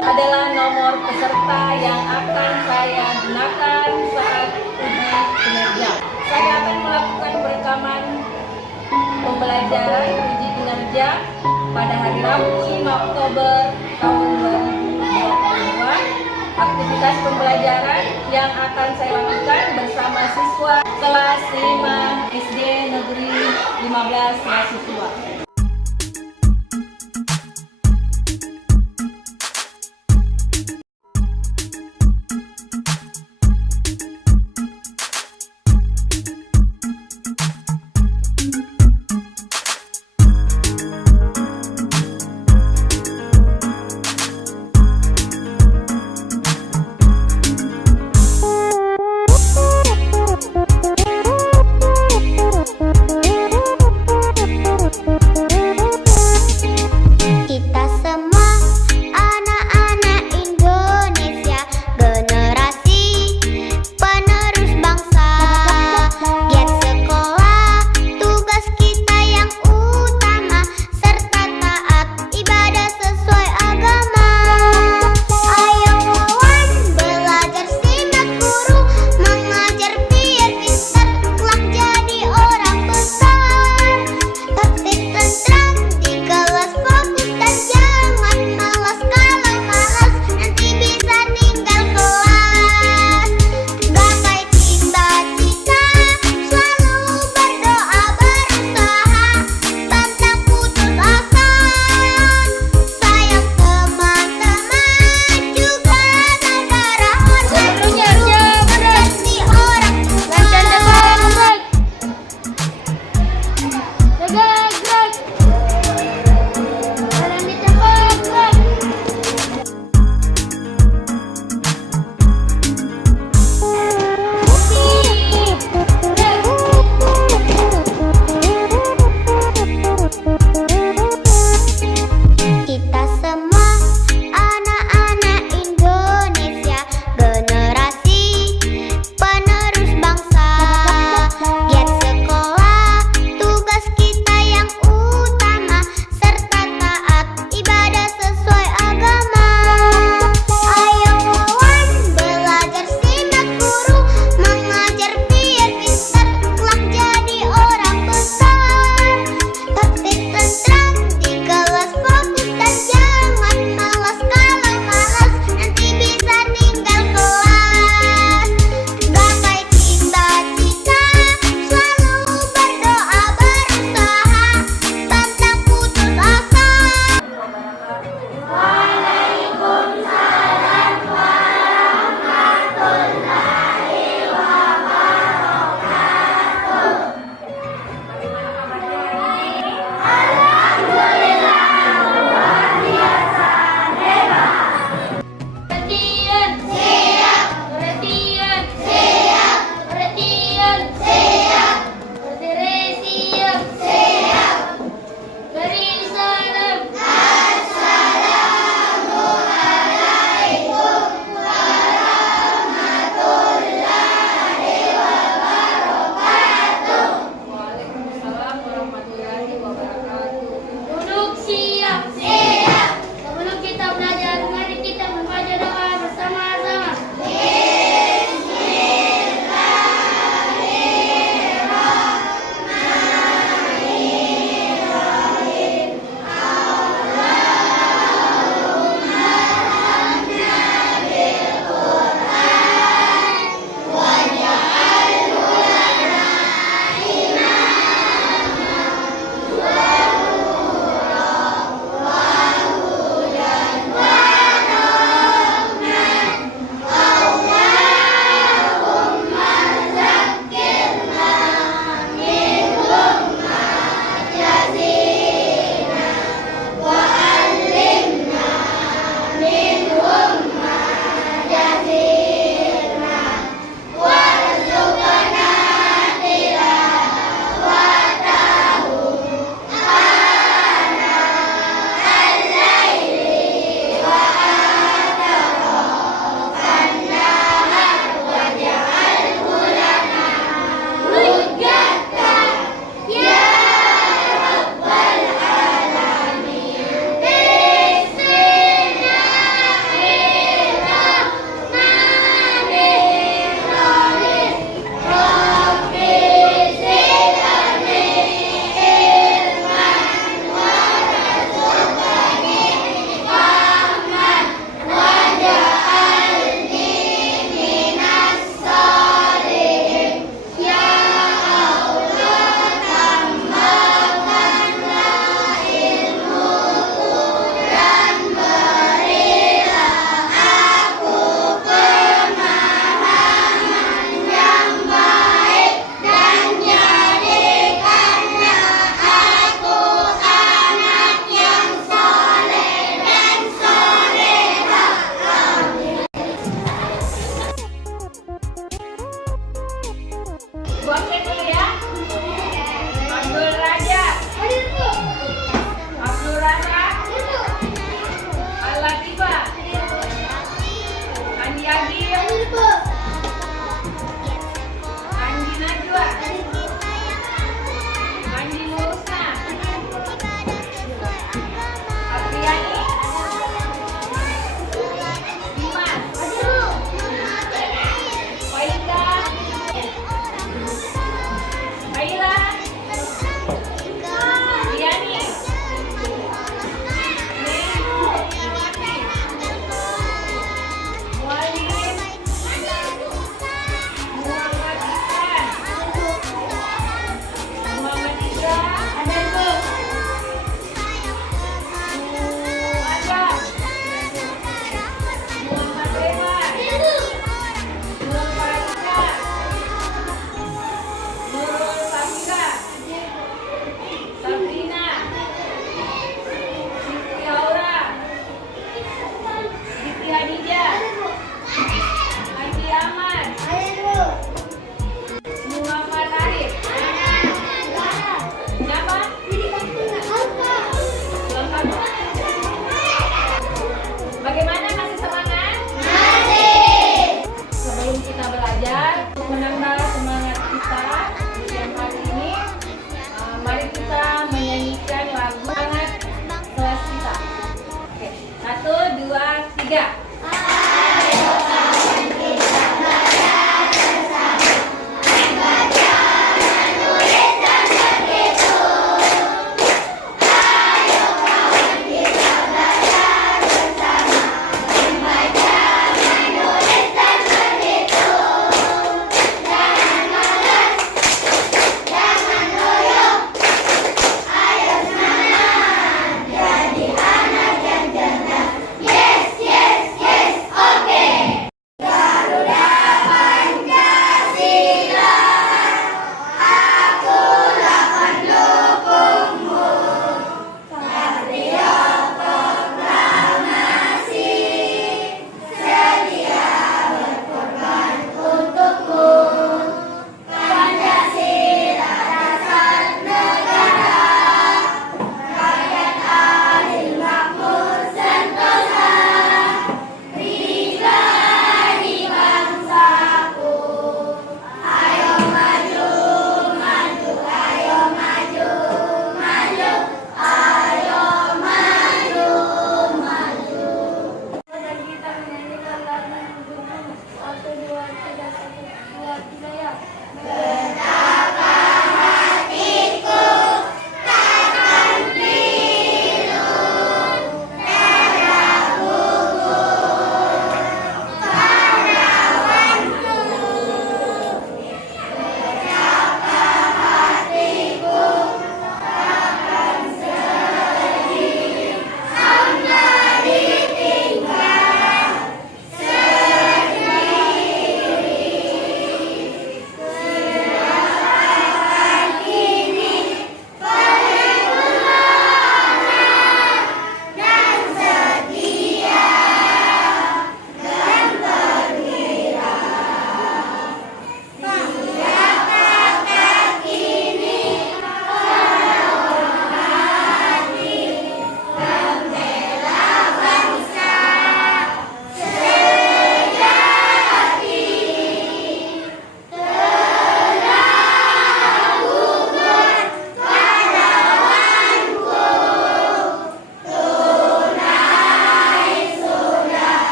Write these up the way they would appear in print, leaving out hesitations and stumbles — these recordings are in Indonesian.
adalah nomor peserta yang akan saya gunakan saat uji kinerja. Saya akan melakukan perekaman pembelajaran uji kinerja pada hari Rabu 5 Oktober tahun 2022. Aktivitas pembelajaran yang akan saya lakukan bersama siswa kelas 5 SD Negeri 15 mahasiswa. 3. Yes, yes,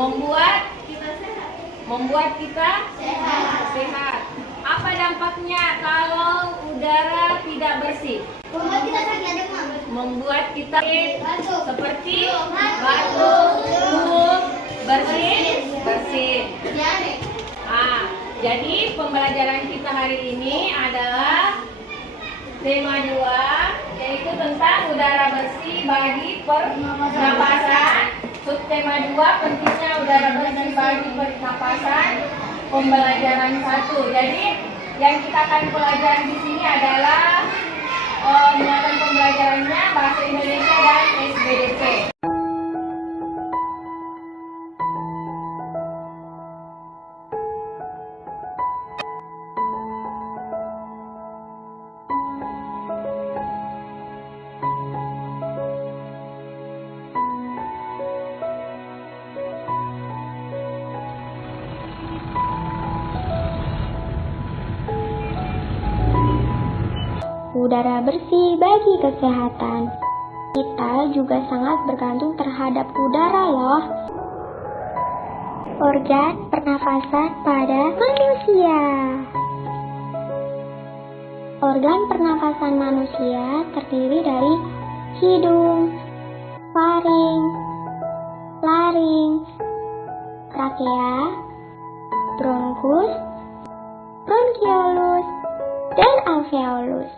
Membuat kita sehat. Apa dampaknya kalau udara tidak bersih? Membuat kita seperti batuk, flu, bersin. Jadi pembelajaran kita hari ini adalah tema 2, yaitu tentang udara bersih bagi pernapasan. Subtema 2, pentingnya udara bersih bagi pernapasan. Pembelajaran 1. Jadi yang kita akan pelajari di sini adalah muatan pembelajarannya bahasa Indonesia dan SBDP. Udara bersih bagi kesehatan. Kita juga sangat bergantung terhadap udara loh. Organ pernafasan pada manusia. Organ pernafasan manusia terdiri dari hidung, faring, laring, trakea, bronkus, bronkiolus, dan alveolus.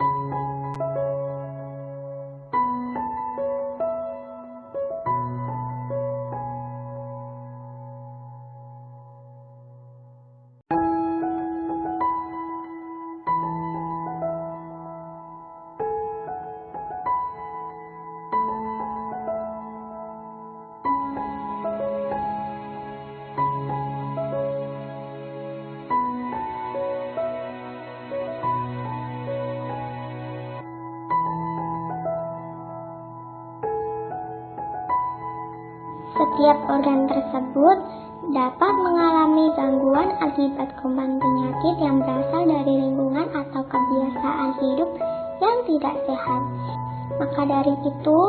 Setiap organ tersebut dapat mengalami gangguan akibat kuman penyakit yang berasal dari lingkungan atau kebiasaan hidup yang tidak sehat. Maka dari itu,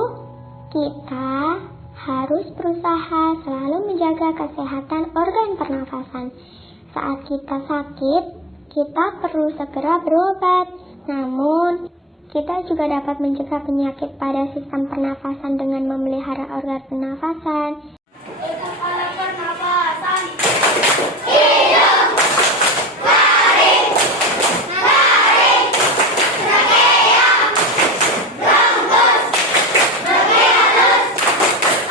kita harus berusaha selalu menjaga kesehatan organ pernafasan. Saat kita sakit, kita perlu segera berobat. Namun, kita juga dapat mencegah penyakit pada sistem pernafasan dengan memelihara organ pernafasan. Kepala pernafasan. Hidung, faring, laring, trakea, bronkus, bronkiolus,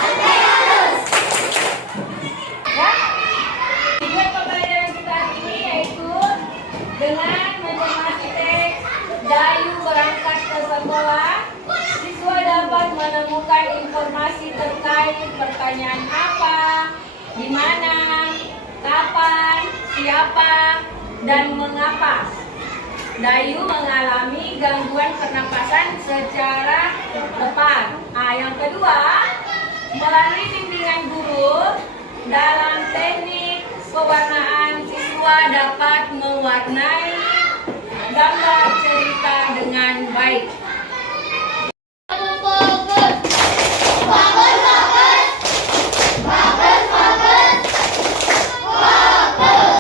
alveolus. Tujuan pembelajaran kita hari ini yaitu dengan mencermati teks Dayu berangkat ke sekolah, siswa dapat menemukan informasi terkait pertanyaan apa, di mana, kapan, siapa, dan mengapa. Dayu mengalami gangguan pernapasan secara tepat. Yang kedua, melalui bimbingan guru dalam teknik pewarnaan, siswa dapat mewarnai gambar cerita dengan baik.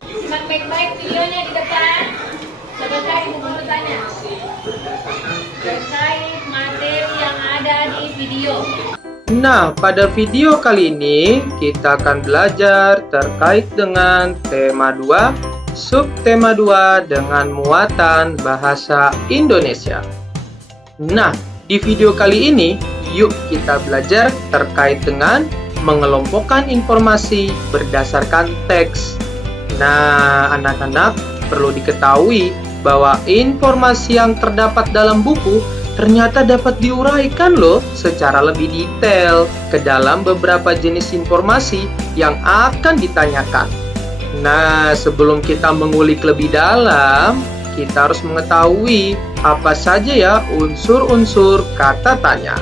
Simak baik-baik videonya di depan. Sebentar ibu bertanya terkait materi yang ada di video. Nah, pada video kali ini kita akan belajar terkait dengan tema 2, subtema 2 dengan muatan bahasa Indonesia. Nah, di video kali ini yuk kita belajar terkait dengan mengelompokkan informasi berdasarkan teks. Nah, anak-anak perlu diketahui bahwa informasi yang terdapat dalam buku ternyata dapat diuraikan loh secara lebih detail ke dalam beberapa jenis informasi yang akan ditanyakan. Nah, sebelum kita mengulik lebih dalam, kita harus mengetahui apa saja ya unsur-unsur kata tanya.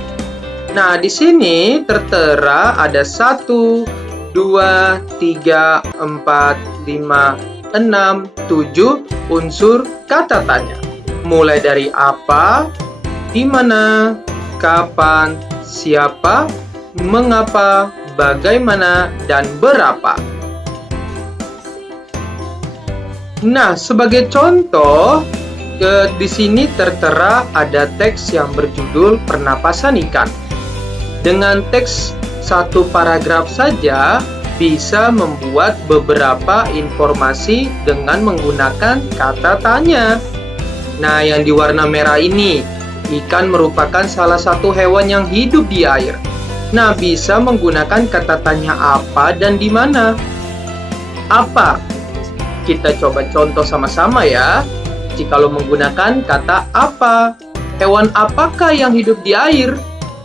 Nah, di sini tertera ada 1, 2, 3, 4, 5, 6, 7 unsur kata tanya. Mulai dari apa, di mana, kapan, siapa, mengapa, bagaimana, dan berapa. Nah, sebagai contoh, di sini tertera ada teks yang berjudul pernapasan ikan. Dengan teks satu paragraf saja bisa membuat beberapa informasi dengan menggunakan kata tanya. Nah, yang di warna merah ini, ikan merupakan salah satu hewan yang hidup di air. Nah, bisa menggunakan kata tanya apa dan di mana. Apa? Kita coba contoh sama-sama ya. Jikalau menggunakan kata apa, hewan apakah yang hidup di air?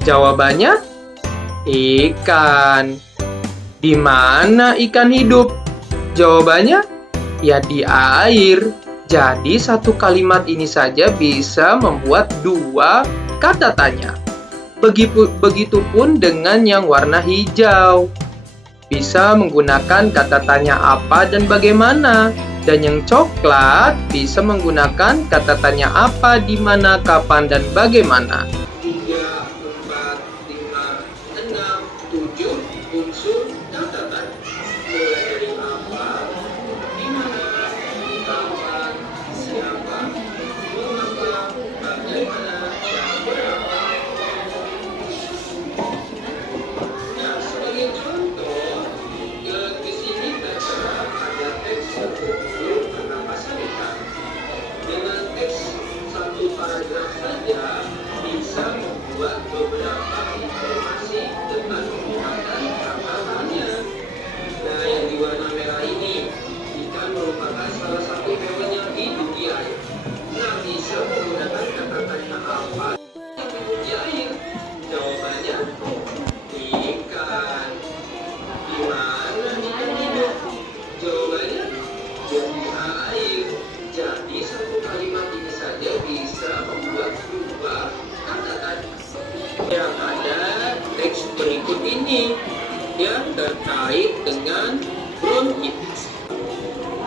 Jawabannya, ikan. Di mana ikan hidup? Jawabannya, ya di air. Jadi satu kalimat ini saja bisa membuat dua kata tanya. Begitupun dengan yang warna hijau. Bisa menggunakan kata tanya apa dan bagaimana. Dan yang coklat bisa menggunakan kata tanya apa, di mana, kapan, dan bagaimana. 3, 4, 5, 6, 7 unsur kata tanya. Mulai dari apa, di mana, kapan, siapa, mengapa, bagaimana, dan berapa. Nah, sebagai contoh, di sini tertera ada teks berjudul pernapasan ikan. Dengan teks satu paragraf saja bisa membuat beberapa informasi dengan menggunakan kata tanya. Nah, yang di warna merah ini, ikan merupakan salah satu hewan yang hidup di air. Nah, bisa menggunakan kata tanya apa yang hidup di air? Jawabannya, ikan. Di mana ikan hidup? Jawabannya, di air. Jadi satu kalimat ini saja bisa membuat dua kata tanya. Yang ada teks berikut ini yang terkait dengan bronkitis.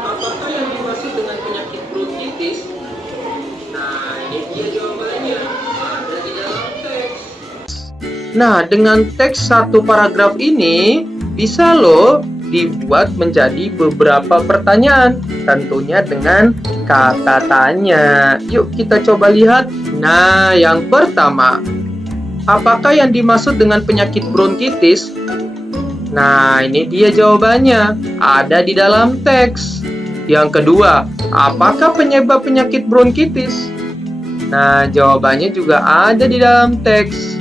Apakah yang dimaksud dengan penyakit bronkitis? Nah, ini dia jawabannya. Ada di dalam teks. Nah, dengan teks satu paragraf ini bisa loh dibuat menjadi beberapa pertanyaan, tentunya dengan kata tanya. Yuk kita coba lihat. Nah, yang pertama, apakah yang dimaksud dengan penyakit bronkitis? Nah, ini dia jawabannya, ada di dalam teks. Yang kedua, apakah penyebab penyakit bronkitis? Nah, jawabannya juga ada di dalam teks.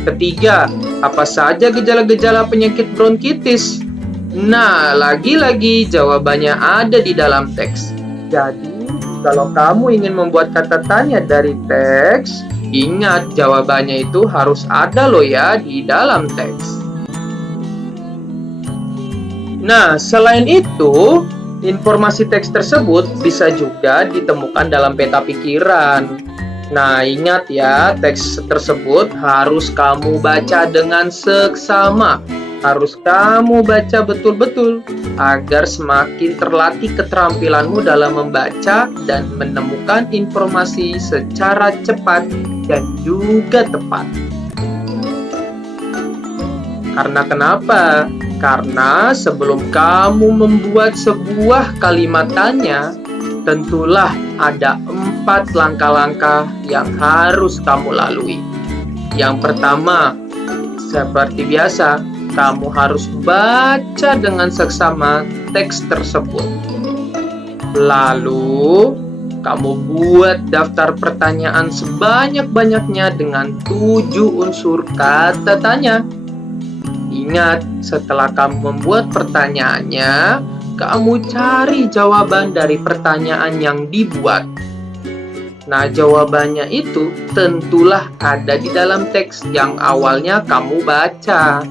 Ketiga, apa saja gejala-gejala penyakit bronkitis? Nah, lagi-lagi jawabannya ada di dalam teks. Jadi, kalau kamu ingin membuat kata tanya dari teks, ingat jawabannya itu harus ada loh ya di dalam teks. Nah, selain itu, informasi teks tersebut bisa juga ditemukan dalam peta pikiran. Nah, ingat ya, teks tersebut harus kamu baca dengan seksama. Harus kamu baca betul-betul agar semakin terlatih keterampilanmu dalam membaca dan menemukan informasi secara cepat dan juga tepat. Karena kenapa? Karena sebelum kamu membuat sebuah kalimat tanya, tentulah ada 4 langkah-langkah yang harus kamu lalui. Yang pertama, seperti biasa, kamu harus baca dengan seksama teks tersebut. Lalu, kamu buat daftar pertanyaan sebanyak-banyaknya dengan 7 unsur kata tanya. Ingat, setelah kamu membuat pertanyaannya, kamu cari jawaban dari pertanyaan yang dibuat. Nah, jawabannya itu tentulah ada di dalam teks yang awalnya kamu baca.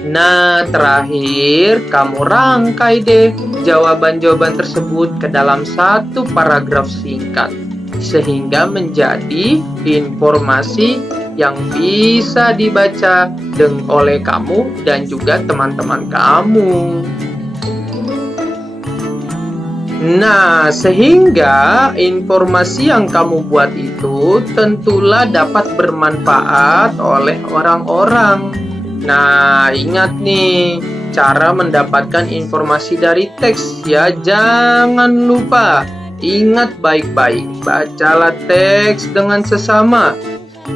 Nah, terakhir kamu rangkai deh jawaban-jawaban tersebut ke dalam satu paragraf singkat, sehingga menjadi informasi yang bisa dibaca oleh kamu dan juga teman-teman kamu. Nah, sehingga informasi yang kamu buat itu tentulah dapat bermanfaat oleh orang-orang. Nah, ingat nih, cara mendapatkan informasi dari teks ya. Jangan lupa, ingat baik-baik, bacalah teks dengan sesama.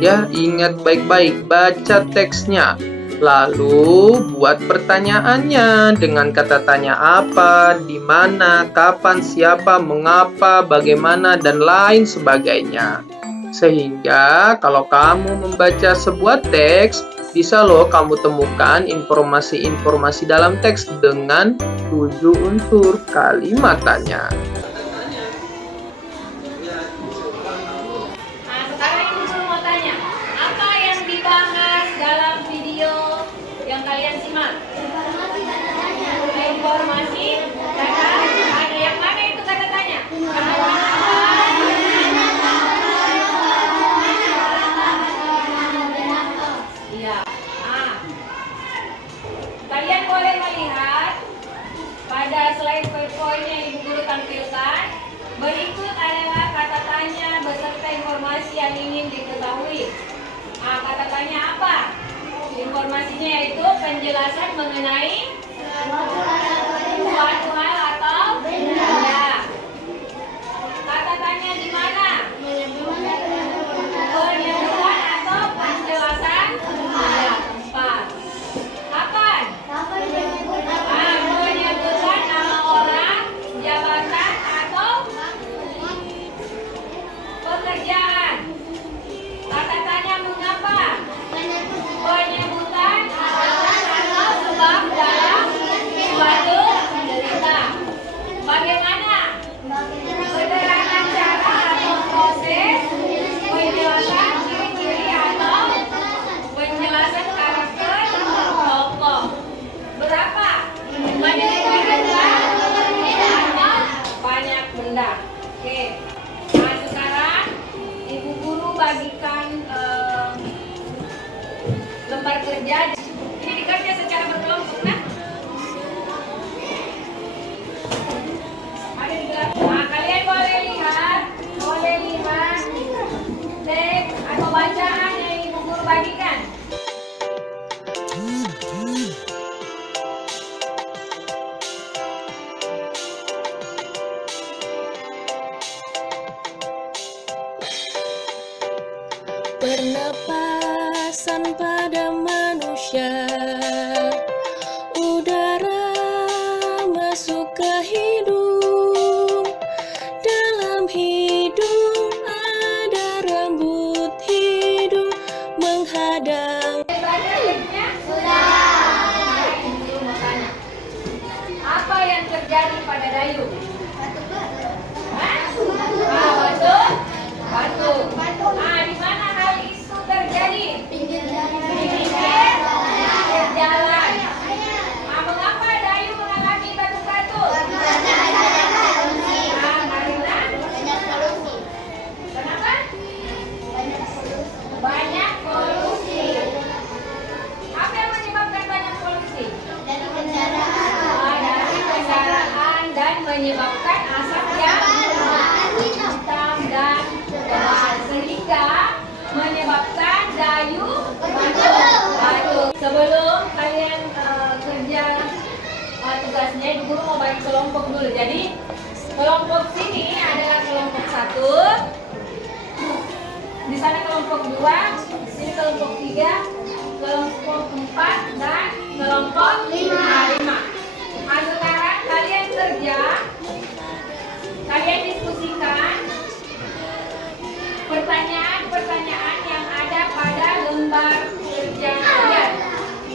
Ya, ingat baik-baik, baca teksnya. Lalu buat pertanyaannya dengan kata tanya apa, di mana, kapan, siapa, mengapa, bagaimana, dan lain sebagainya. Sehingga kalau kamu membaca sebuah teks, bisa loh kamu temukan informasi-informasi dalam teks dengan 7 unsur kalimatannya. Nah, sekarang Ibu Guru mau tanya, apa yang dibahas dalam video yang kalian simak? Informasi, kata, ada yang mana itu kata tanya? Iya. Kalian boleh melihat pada slide PowerPoint yang Ibu Guru tampilkan. Berikut adalah kata tanya beserta informasi yang ingin diketahui. Kata tanya apa? Informasinya yaitu penjelasan mengenai suatu hal atau benda. Kata tanya di mana? Penyebutan atau penjelasan tempat. Kapan? Penyebutan nama orang, jabatan atau pekerjaan. Kata tanya mengapa? Penyebutan alasan atau sebab dalam suatu cerita. Bagaimana? Keterangan cara atau proses, penjelasan ciri-ciri atau penjelasan karakter tokoh. Berapa? Banyak benda atau banyak benda. Oke. Nah, sekarang Ibu Guru bagikan lembar kerja. Ini dikerja secara berkelompok, nah. Ada di belakang. Nah, kalian boleh lihat teks atau bacaan yang Ibu Guru bagikan. Pernapasan pada manusia, udara masuk ke hidung. Dalam hidung ada rambut hidung menghadang. Sudah. Ibu mau tanya. Apa yang terjadi pada Dayu? Batu. Di mana hal itu terjadi? Pinggir jalan. Mengapa Dayu mengalami batu-batu? Karena kenapa? Banyak polusi. Apa yang menyebabkan banyak polusi? Dari kendaraan dan menyebabkan asap yang hitam dan tebal, sehingga menyebabkan Dayu batu. Sebelum kalian kerja tugasnya, Ibu Guru mau bagi kelompok dulu. Jadi kelompok sini adalah kelompok 1, di sana kelompok 2, di sini kelompok 3, kelompok 4 dan kelompok 5. Sekarang kalian kerja, kalian diskusikan pertanyaan-pertanyaan yang ada pada lembar kerja kalian.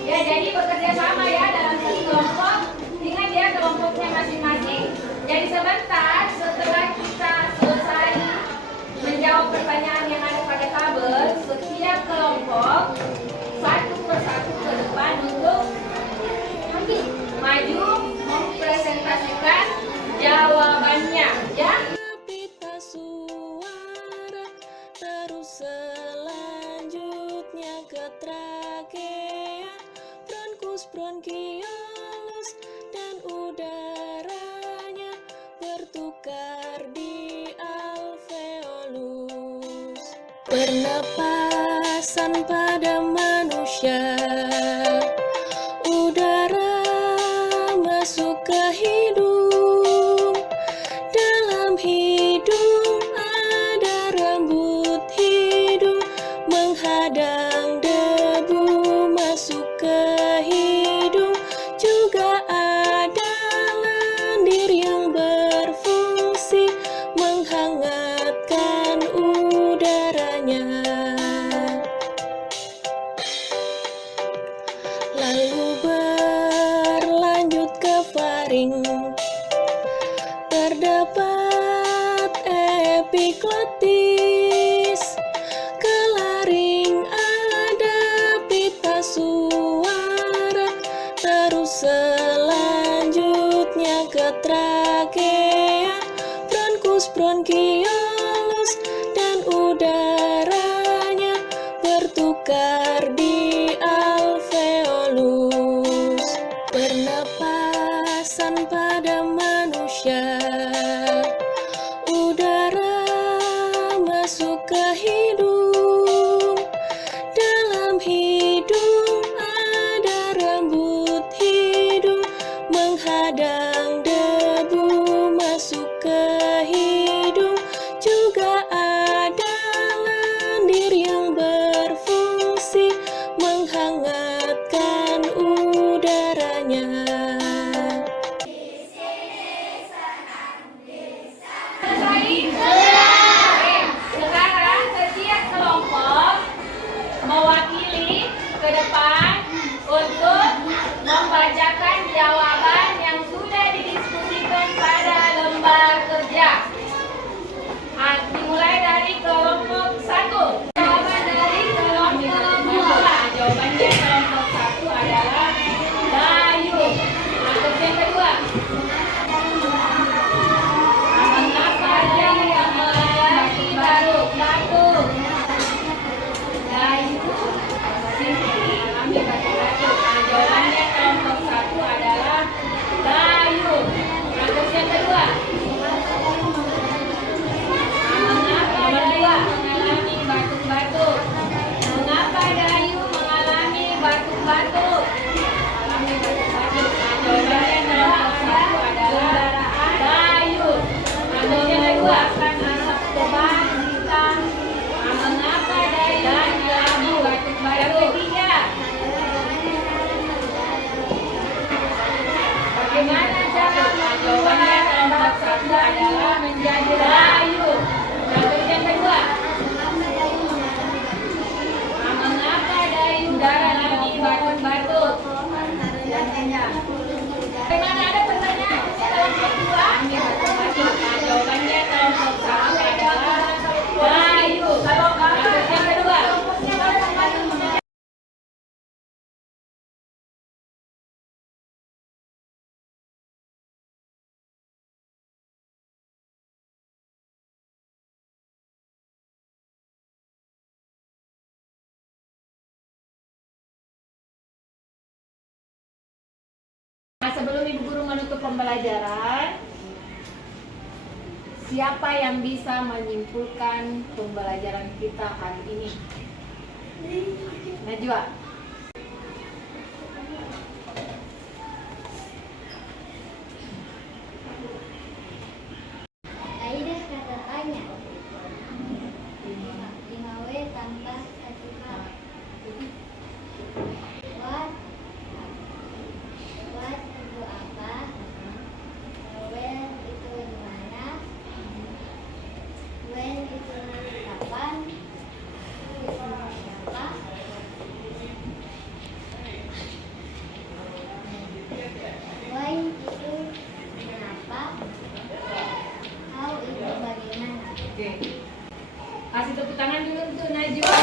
Ya, jadi bekerja sama ya dalam satu kelompok. Ingat ya, kelompoknya masing-masing. Jadi sebentar setelah kita selesai menjawab pertanyaan yang ada pada tabel, setiap kelompok satu persatu ke depan untuk maju mempresentasikan jawabannya, ya. Pita suara terus selanjutnya ke trakea, bronkus, bronkiolus, dan udaranya bertukar di alveolus. Pernapasan pada manusia, lalu berlanjut ke faring. Terdapat epiglotis, ke laring ada pita suara, terus selanjutnya ke trakea, bronkus, bronkiolus, dan udaranya bertukar di alveolus. Pernapasan pada manusia, udara masuk ke hidung. Dalam hidung ada rambut hidung, menghadang debu masuk ke hidung. Juga ada lendir yang berfungsi menghangatkan udaranya. Sekarang setiap kelompok mewakili ke depan untuk membacakan jawaban yang sudah didiskusikan pada lembar kerja. Dimulai dari kelompok 1. Jawaban dari kelompok 2. Jawabannya kelompok 1 adalah dayung. Untuk yang kedua, mengapa dia yang melayani baru batuk? Dayung mengalami batuk-batuk. Jawabannya kelompok 1 adalah dayung. Untuk yang kedua, mengapa dayung mengalami batuk-batuk? Mengapa dayung mengalami batuk-batuk? Mengalami batuk-batuk. Jawabannya kelompok 1 adalah dayung. Untuk yang kedua, asap tebal hitam. Mengapa dayung mengalami batuk-batuk? Ketiga, bagaimana cara jawabannya kelompok 1 adalah menjadi dayung. Untuk yang kedua, mengapa dayung mengalami batuk-batuk? Bagaimana, ada pertanyaan kelompok 2? Jawabannya kelompok 1 adalah dayung. Untuk yang kedua, sebelum Ibu Guru menutup pembelajaran, siapa yang bisa menyimpulkan pembelajaran kita hari ini? Najwa. Kaidah kata tanya 5W tambah 1H. What itu apa? Where itu di mana? When itu kapan? Who itu siapa? Why itu kenapa? How itu bagaimana? Oke. Kasih tepuk tangan dulu untuk Najwa.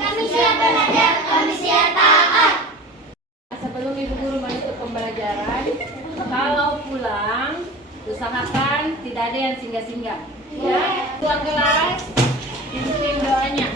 Kami siap belajar, kami siap taat. Sebelum Ibu Guru menutup pembelajaran, kalau pulang usahakan tidak ada yang singgah-singgah. Ya, tuan kelas, ikutin doanya.